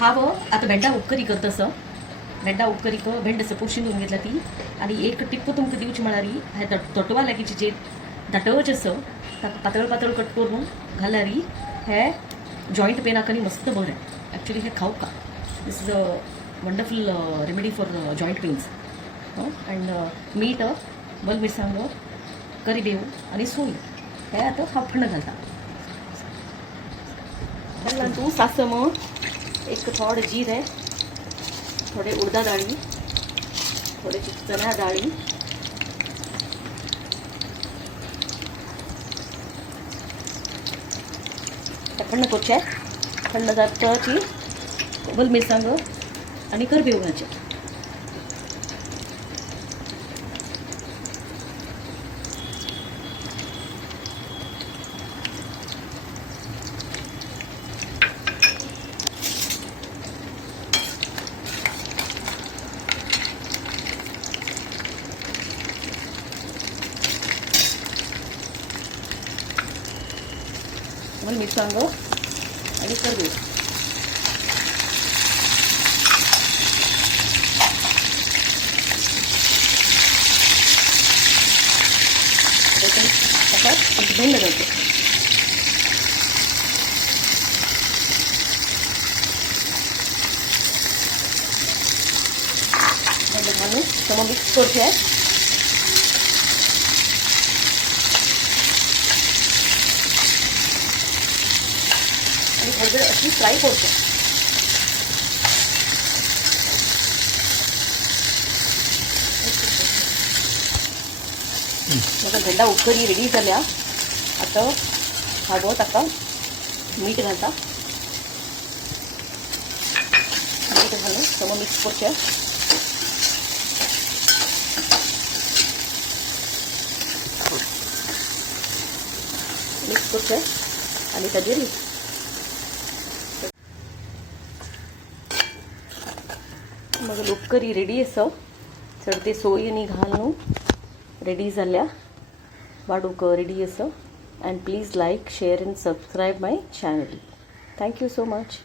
हांव आतां भेंडा उपकरी करता असो भेंडा उपकरी भेंड असो पोशीन घेवन घेतला ती आनी एक टिप्प तुमकां दिवची म्हळ्यार हे तोटवा लागींची जे दाटोवचे असो पातळ पातळ कट करून घाल्यार हे जॉयंट पेनाक आनी मस्त बरें एक्चुअली हे खावपा this is a wonderful remedy for joint pains and मीठ बल मिरसांगो करिबेव आनी सोय हे आतां हांव फण्ण घालता तूं सासम एक थोडे जिरे थोडे उडदा दाळी थोडे चण्या दाळी थंड करचे थंड जावपाची बल मिरसांगो आनी करबेव घालचे बल मिरसांगो आनी करबेव भेंड घालते घालून सम मिक्स करचे आणि थोडी अशी फ्राय करचे म्हाका भेंडा उपकरी रेडी जाल्या आतां हांव ताका मीठ घालता मीठ घालून सम मिक्स करचें मिक्स करचें आनी ताजेर म्हजो उपकरी रेडी आसा चडते सोय आनी घालून रेडी जाल्या वाडूक रेडी आसा and please like, share and subscribe my channel. Thank you so much.